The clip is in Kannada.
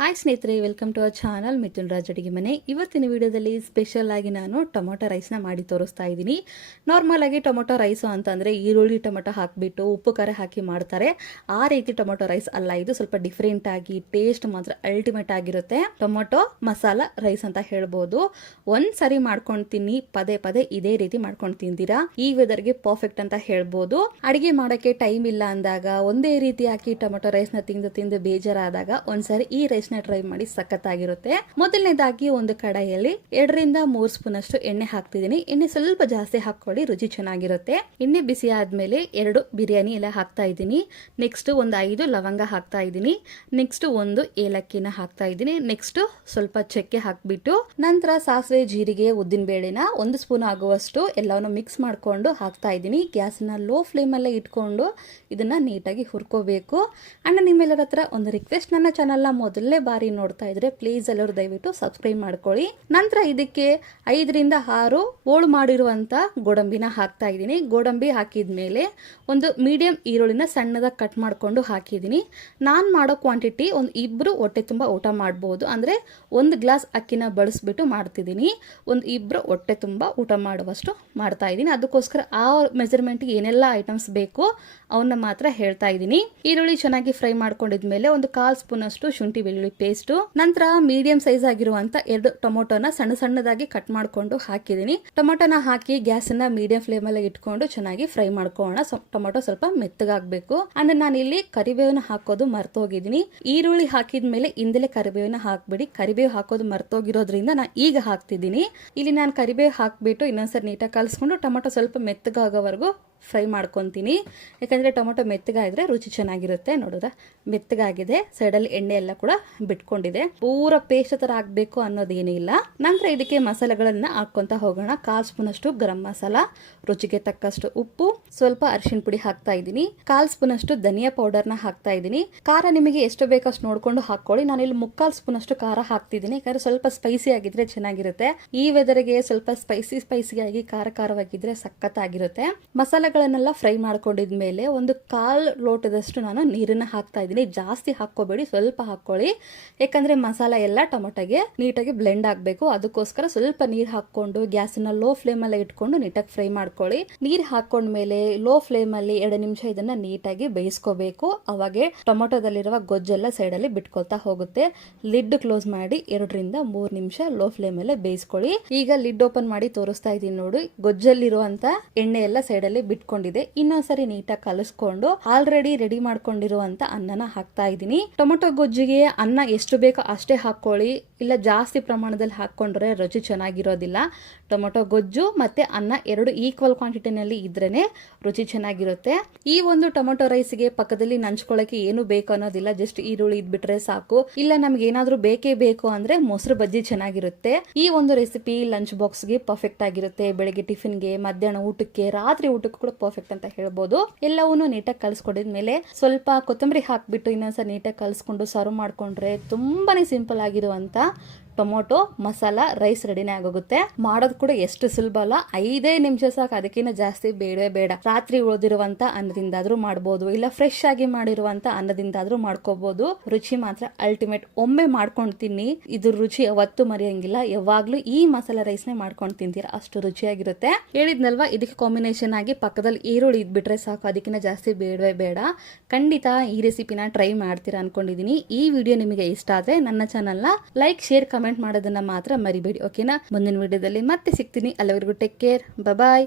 ಹಾಯ್ ಸ್ನೇಹಿತರೆ, welcome to our channel Mithun Raj ಅಡಿಗೆ ಮನೆ. ಇವತ್ತಿನ ವಿಡಿಯೋದಲ್ಲಿ ಸ್ಪೆಷಲ್ ಆಗಿ ನಾನು ಟೊಮೊಟೊ ರೈಸ್ನ ಮಾಡಿ ತೋರಿಸ್ತಾ ಇದ್ದೀನಿ. ನಾರ್ಮಲ್ ಆಗಿ ಟೊಮೊಟೊ ರೈಸು ಅಂತಂದರೆ ಈರುಳ್ಳಿ ಟೊಮೊಟೊ ಹಾಕಿಬಿಟ್ಟು ಉಪ್ಪು ಖಾರ ಹಾಕಿ ಮಾಡ್ತಾರೆ. ಆ ರೀತಿ ಟೊಮೊಟೊ ರೈಸ್ ಅಲ್ಲ, ಇದು ಸ್ವಲ್ಪ ಡಿಫ್ರೆಂಟ್ ಆಗಿ ಟೇಸ್ಟ್ ಮಾತ್ರ ಅಲ್ಟಿಮೇಟ್ ಆಗಿರುತ್ತೆ. ಟೊಮೊಟೊ ಮಸಾಲ ರೈಸ್ ಅಂತ ಹೇಳ್ಬೋದು. ಒಂದು ಸರಿ ಮಾಡ್ಕೊಂಡು ತಿನ್ನಿ, ಪದೇ ಪದೇ ಇದೇ ರೀತಿ ಮಾಡ್ಕೊಂಡು ತಿಂತೀರಾ. ಈ ವೆದರ್ಗೆ ಪರ್ಫೆಕ್ಟ್ ಅಂತ ಹೇಳ್ಬೋದು. ಅಡಿಗೆ ಮಾಡೋಕ್ಕೆ ಟೈಮ್ ಇಲ್ಲ ಅಂದಾಗ, ಒಂದೇ ರೀತಿ ಹಾಕಿ ಟೊಮೊಟೊ ರೈಸ್ನ ತಿಂದು ತಿಂದು ಬೇಜಾರಾದಾಗ ಒಂದ್ಸರಿ ಈ ರೈಸ್ ಟ್ರೈ ಮಾಡಿ ಸಖತ್ತಾಗಿರುತ್ತೆ. ಮೊದಲನೇದಾಗಿ ಒಂದು ಕಡಾಯಿಯಲ್ಲಿ 2 ರಿಂದ 3 ಸ್ಪೂನ್ ಅಷ್ಟು ಎಣ್ಣೆ ಹಾಕ್ತಿದ್ದೀನಿ. ಎಣ್ಣೆ ಸ್ವಲ್ಪ ಜಾಸ್ತಿ ಹಾಕೊಳ್ಳಿ, ರುಚಿ ಚೆನ್ನಾಗಿರುತ್ತೆ. ಎಣ್ಣೆ ಬಿಸಿ ಆದ್ಮೇಲೆ 2 ಬಿರಿಯಾನಿ ಎಲೆ ಹಾಕ್ತಾ ಇದ್ದೀನಿ. ನೆಕ್ಸ್ಟ್ ಒಂದು 5 ಲವಂಗ ಹಾಕ್ತಾ ಇದ್ದೀನಿ. ನೆಕ್ಸ್ಟ್ ಒಂದು ಏಲಕ್ಕಿನ ಹಾಕ್ತಾ ಇದ್ದೀನಿ. ನೆಕ್ಸ್ಟ್ ಸ್ವಲ್ಪ ಚಕ್ಕೆ ಹಾಕ್ಬಿಟ್ಟು ನಂತರ ಸಾಸಿವೆ, ಜೀರಿಗೆ, ಉದ್ದಿನ ಬೇಳೆನ 1 ಸ್ಪೂನ್ ಆಗುವಷ್ಟು ಎಲ್ಲವನ್ನು ಮಿಕ್ಸ್ ಮಾಡ್ಕೊಂಡು ಹಾಕ್ತಾ ಇದ್ದೀನಿ. ಗ್ಯಾಸ್ನ ಲೋ ಫ್ಲೇಮ್ ಅಲ್ಲೇ ಇಟ್ಕೊಂಡು ಇದನ್ನ ನೀಟಾಗಿ ಹುರ್ಕೋಬೇಕು. ಅಣ್ಣ, ನಿಮ್ಮೆಲ್ಲರ ಹತ್ರ ಒಂದು ರಿಕ್ವೆಸ್ಟ್, ನನ್ನ ಚಾನಲ್ನ ಮೊದಲನೇ ಬಾರಿ ನೋಡ್ತಾ ಇದ್ರೆ ಪ್ಲೀಸ್ ಎಲ್ಲರೂ ದಯವಿಟ್ಟು ಸಬ್ಸ್ಕ್ರೈಬ್ ಮಾಡ್ಕೊಳ್ಳಿ. ನಂತರ ಇದಕ್ಕೆ 5 ರಿಂದ 6 ಹೋಳು ಮಾಡಿರುವಂತ ಗೋಡಂಬಿನ ಹಾಕ್ತಾ ಇದ್ದೀನಿ. ಗೋಡಂಬಿ ಹಾಕಿದ್ಮೇಲೆ ಒಂದು ಮೀಡಿಯಂ ಈರುಳ್ಳಿನ ಸಣ್ಣದಾಗಿ ಕಟ್ ಮಾಡ್ಕೊಂಡು ಹಾಕಿದ್ದೀನಿ. ನಾನು ಮಾಡೋ ಕ್ವಾಂಟಿಟಿ ಒಂದು 2 ಹೊಟ್ಟೆ ತುಂಬ ಊಟ ಮಾಡ್ಬೋದು. ಅಂದ್ರೆ 1 ಗ್ಲಾಸ್ ಅಕ್ಕಿನ ಬಳಸ್ಬಿಟ್ಟು ಮಾಡ್ತಿದ್ದೀನಿ. ಒಂದು 2 ಹೊಟ್ಟೆ ತುಂಬ ಊಟ ಮಾಡುವಷ್ಟು ಮಾಡ್ತಾ ಇದ್ದೀನಿ. ಅದಕ್ಕೋಸ್ಕರ ಆ ಮೆಜರ್ಮೆಂಟ್ಗೆ ಏನೆಲ್ಲ ಐಟಮ್ಸ್ ಬೇಕು ಅವನ್ನ ಮಾತ್ರ ಹೇಳ್ತಾ ಇದ್ದೀನಿ. ಈರುಳ್ಳಿ ಚೆನ್ನಾಗಿ ಫ್ರೈ ಮಾಡ್ಕೊಂಡಿದ್ಮೇಲೆ ಒಂದು 1/4 ಸ್ಪೂನ್ ಅಷ್ಟು ಶುಂಠಿ ಬೆಳ್ಳುಳ್ಳಿ ಪೇಸ್ಟ್, ನಂತರ ಮೀಡಿಯಂ ಸೈಜ್ ಆಗಿರುವಂತ 2 ಟೊಮೊಟೊನ ಸಣ್ಣ ಸಣ್ಣದಾಗಿ ಕಟ್ ಮಾಡ್ಕೊಂಡು ಹಾಕಿದ್ದೀನಿ. ಟೊಮೊಟೊನ ಹಾಕಿ ಗ್ಯಾಸ್ ಅನ್ನ ಮೀಡಿಯಂ ಫ್ಲೇಮ್ ಅಲ್ಲಿ ಇಟ್ಕೊಂಡು ಚೆನ್ನಾಗಿ ಫ್ರೈ ಮಾಡ್ಕೊಳ್ಳೋಣ. ಟೊಮೊಟೊ ಸ್ವಲ್ಪ ಮೆತ್ತಗಾಗಬೇಕು. ಅಂದ್ರೆ ನಾನು ಇಲ್ಲಿ ಕರಿಬೇವನ್ನ ಹಾಕೋದು ಮರ್ತೋಗಿದ್ದೀನಿ. ಈರುಳ್ಳಿ ಹಾಕಿದ್ಮೇಲೆ ಹಿಂದೆಲೆ ಕರಿಬೇವನ್ನ ಹಾಕ್ಬಿಡಿ. ಕರಿಬೇವು ಹಾಕೋದು ಮರ್ತೋಗಿರೋದ್ರಿಂದ ನಾನು ಈಗ ಹಾಕ್ತಿದ್ದೀನಿ. ಇಲ್ಲಿ ನಾನು ಕರಿಬೇವು ಹಾಕ್ಬಿಟ್ಟು ಇನ್ನೊಂದ್ಸರಿ ನೀಟಾಗಿ ಕಲಿಸ್ಕೊಂಡು ಟೊಮೊಟೊ ಸ್ವಲ್ಪ ಮೆತ್ತಗಾಗೋವರೆಗೂ ಫ್ರೈ ಮಾಡ್ಕೊತೀನಿ. ಯಾಕಂದರೆ ಟೊಮೊಟೊ ಮೆತ್ತಗಾದ್ರೆ ರುಚಿ ಚೆನ್ನಾಗಿರುತ್ತೆ. ನೋಡಿದ್ರೆ ಮೆತ್ತಗಾಗಿದೆ, ಸೈಡಲ್ಲಿ ಎಣ್ಣೆ ಎಲ್ಲ ಕೂಡ ಬಿಟ್ಕೊಂಡಿದೆ. ಪೂರ ಪೇಸ್ಟ್ ಥರ ಆಗಬೇಕು ಅನ್ನೋದೇನೂ ಇಲ್ಲ. ನಂತರ ಇದಕ್ಕೆ ಮಸಾಲೆಗಳನ್ನ ಹಾಕ್ಕೊಂತ ಹೋಗೋಣ. 1/4 ಸ್ಪೂನ್ ಅಷ್ಟು ಗರಂ ಮಸಾಲ, ರುಚಿಗೆ ತಕ್ಕಷ್ಟು ಉಪ್ಪು, ಸ್ವಲ್ಪ ಅರಿಶಿನ ಪುಡಿ ಹಾಕ್ತಾ ಇದ್ದೀನಿ. 1/4 ಸ್ಪೂನ್ ಅಷ್ಟು ಧನಿಯಾ ಪೌಡರ್ನ ಹಾಕ್ತಾ ಇದ್ದೀನಿ. ಖಾರ ನಿಮಗೆ ಎಷ್ಟು ಬೇಕಷ್ಟು ನೋಡ್ಕೊಂಡು ಹಾಕೊಳ್ಳಿ. ನಾನು ಇಲ್ಲಿ 3/4 ಸ್ಪೂನ್ ಅಷ್ಟು ಖಾರ ಹಾಕ್ತಿದ್ದೀನಿ. ಯಾಕಂದ್ರೆ ಸ್ವಲ್ಪ ಸ್ಪೈಸಿ ಆಗಿದ್ರೆ ಚೆನ್ನಾಗಿರುತ್ತೆ. ಈ ವೆದರ್ಗೆ ಸ್ವಲ್ಪ ಸ್ಪೈಸಿಯಾಗಿ ಖಾರವಾಗಿದ್ರೆ ಸಖತ್ತಾಗಿರುತ್ತೆ. ಮಸಾಲೆಗಳನ್ನೆಲ್ಲ ಫ್ರೈ ಮಾಡ್ಕೊಂಡಿದ್ಮೇಲೆ ಒಂದು 1/4 ಲೋಟದಷ್ಟು ನಾನು ನೀರನ್ನ ಹಾಕ್ತಾ ಇದ್ದೀನಿ. ಜಾಸ್ತಿ ಹಾಕೋಬೇಡಿ, ಸ್ವಲ್ಪ ಹಾಕೊಳ್ಳಿ. ಯಾಕಂದ್ರೆ ಮಸಾಲ ಎಲ್ಲ ಟೊಮೊಟೊಗೆ ನೀಟಾಗಿ ಬ್ಲೆಂಡ್ ಆಗಬೇಕು. ಅದಕ್ಕೋಸ್ಕರ ಸ್ವಲ್ಪ ನೀರು ಹಾಕೊಂಡು ಗ್ಯಾಸನ್ನ ಲೋ ಫ್ಲೇಮ್ ಅಲ್ಲಿ ಇಟ್ಕೊಂಡು ನೀಟಾಗಿ ಫ್ರೈ ಮಾಡ್ಕೊಳ್ಳಿ. ನೀರು ಹಾಕೊಂಡ್ಮೇಲೆ ಲೋ ಫ್ಲೇಮ್ ಅಲ್ಲಿ 2 ನಿಮಿಷ ಇದನ್ನ ನೀಟಾಗಿ ಬೇಯಿಸ್ಕೋಬೇಕು. ಅವಾಗೆ ಟೊಮೊಟೊದಲ್ಲಿರುವ ಗೊಜ್ಜೆಲ್ಲ ಸೈಡ್ ಅಲ್ಲಿ ಬಿಟ್ಕೊಳ್ತಾ ಹೋಗುತ್ತೆ. ಲಿಡ್ ಕ್ಲೋಸ್ ಮಾಡಿ 2 ರಿಂದ 3 ನಿಮಿಷ ಲೋ ಫ್ಲೇಮ್ ಅಲ್ಲೇ ಬೇಯಿಸ್ಕೊಳ್ಳಿ. ಈಗ ಲಿಡ್ ಓಪನ್ ಮಾಡಿ ತೋರಿಸ್ತಾ ಇದ್ದೀನಿ ನೋಡಿ. ಗೊಜ್ಜಲ್ಲಿರುವಂತ ಎಣ್ಣೆ ಎಲ್ಲ ಸೈಡ್ ಅಲ್ಲಿ ಬಿಟ್ಕೊಂಡಿದೆ. ಇನ್ನೊಂದ್ಸರಿ ನೀಟಾಗಿ ಕಲಿಸ್ಕೊಂಡು ಆಲ್ರೆಡಿ ರೆಡಿ ಮಾಡ್ಕೊಂಡಿರುವಂತ ಅನ್ನನ ಹಾಕ್ತಾ ಇದ್ದೀನಿ. ಟೊಮೊಟೊ ಗೊಜ್ಜಿಗೆ ಅನ್ನ ಎಷ್ಟು ಬೇಕೋ ಅಷ್ಟೇ ಹಾಕೊಳ್ಳಿ. ಇಲ್ಲ ಜಾಸ್ತಿ ಪ್ರಮಾಣದಲ್ಲಿ ಹಾಕೊಂಡ್ರೆ ರುಚಿ ಚೆನ್ನಾಗಿರೋದಿಲ್ಲ. ಟೊಮೊಟೊ ಗೊಜ್ಜು ಮತ್ತೆ ಅನ್ನ 2 ಈಕ್ವಲ್ ಕ್ವಾಂಟಿಟಿನಲ್ಲಿ ಇದ್ರೇನೆ ರುಚಿ ಚೆನ್ನಾಗಿರುತ್ತೆ. ಈ ಒಂದು ಟೊಮೊಟೊ ರೈಸ್ಗೆ ಪಕ್ಕದಲ್ಲಿ ನಂಚ್ಕೊಳ್ಳೋಕೆ ಏನು ಬೇಕು ಅನ್ನೋದಿಲ್ಲ. ಜಸ್ಟ್ ಈರುಳ್ಳಿ ಇದ್ಬಿಟ್ರೆ ಸಾಕು. ಇಲ್ಲ ನಮ್ಗೆ ಏನಾದ್ರೂ ಬೇಕೇ ಬೇಕು ಅಂದ್ರೆ ಮೊಸರು ಬಜ್ಜಿ ಚೆನ್ನಾಗಿರುತ್ತೆ. ಈ ಒಂದು ರೆಸಿಪಿ ಲಂಚ್ ಬಾಕ್ಸ್ಗೆ ಪರ್ಫೆಕ್ಟ್ ಆಗಿರುತ್ತೆ. ಬೆಳಿಗ್ಗೆ ಟಿಫಿನ್ಗೆ, ಮಧ್ಯಾಹ್ನ ಊಟಕ್ಕೆ, ರಾತ್ರಿ ಊಟಕ್ಕೆ ಕೂಡ ಪರ್ಫೆಕ್ಟ್ ಅಂತ ಹೇಳ್ಬೋದು. ಎಲ್ಲವನ್ನೂ ನೀಟಾಗಿ ಕಲಿಸ್ಕೊಂಡಿದ್ಮೇಲೆ ಸ್ವಲ್ಪ ಕೊತ್ತಂಬರಿ ಹಾಕ್ಬಿಟ್ಟು ಇನ್ನೊಂದ್ಸಲ ನೀಟಾಗಿ ಕಲಿಸ್ಕೊಂಡು ಸರ್ವ್ ಮಾಡ್ಕೊಂಡ್ರೆ ತುಂಬಾನೇ ಸಿಂಪಲ್ ಆಗಿರುವಂತ ಟೊಮೊಟೊ ಮಸಾಲ ರೈಸ್ ರೆಡಿನೇ ಆಗೋಗುತ್ತೆ. ಮಾಡೋದು ಕೂಡ ಎಷ್ಟು ಸುಲಭ ಅಲ್ಲ, 5 ನಿಮಿಷ ಸಾಕು. ಅದಕ್ಕಿಂತ ಜಾಸ್ತಿ ಬೇಡವೇ ಬೇಡ. ರಾತ್ರಿ ಉಳಿದಿರುವಂತ ಅನ್ನದಿಂದಾದ್ರೂ ಮಾಡ್ಬೋದು, ಇಲ್ಲ ಫ್ರೆಶ್ ಆಗಿ ಮಾಡಿರುವಂತ ಅನ್ನದಿಂದಾದ್ರೂ ಮಾಡ್ಕೋಬಹುದು. ರುಚಿ ಮಾತ್ರ ಅಲ್ಟಿಮೇಟ್. ಒಮ್ಮೆ ಮಾಡ್ಕೊಂಡು ತಿನ್ನಿ, ಇದ್ರ ರುಚಿ ಯಾವತ್ತೂ ಮರೆಯಂಗಿಲ್ಲ. ಯಾವಾಗ್ಲೂ ಈ ಮಸಾಲ ರೈಸ್ ನೇ ಮಾಡ್ಕೊಂಡು ತಿಂತೀರಾ, ಅಷ್ಟು ರುಚಿಯಾಗಿರುತ್ತೆ. ಹೇಳಿದ್ನಲ್ವಾ, ಇದಕ್ಕೆ ಕಾಂಬಿನೇಷನ್ ಆಗಿ ಪಕ್ಕದಲ್ಲಿ ಈರುಳ್ಳಿ ಇದ್ಬಿಟ್ರೆ ಸಾಕು. ಅದಕ್ಕಿಂತ ಜಾಸ್ತಿ ಬೇಡವೇ ಬೇಡ. ಖಂಡಿತ ಈ ರೆಸಿಪಿನ ಟ್ರೈ ಮಾಡ್ತೀರಾ ಅನ್ಕೊಂಡಿದೀನಿ. ಈ ವಿಡಿಯೋ ನಿಮಗೆ ಇಷ್ಟ ಆದ್ರೆ ನನ್ನ ಚಾನಲ್ನ ಲೈಕ್, ಶೇರ್, ಕಮೆಂಟ್ ಮಾಡೋದನ್ನ ಮಾತ್ರ ಮರಿಬೇಡಿ. ಓಕೆನಾ? ಮುಂದಿನ ವಿಡಿಯೋದಲ್ಲಿ ಮತ್ತೆ ಸಿಗ್ತೀನಿ. ಅಲ್ಲಿವರೆಗೂ ಟೇಕ್ ಕೇರ್. ಬಾಯ್.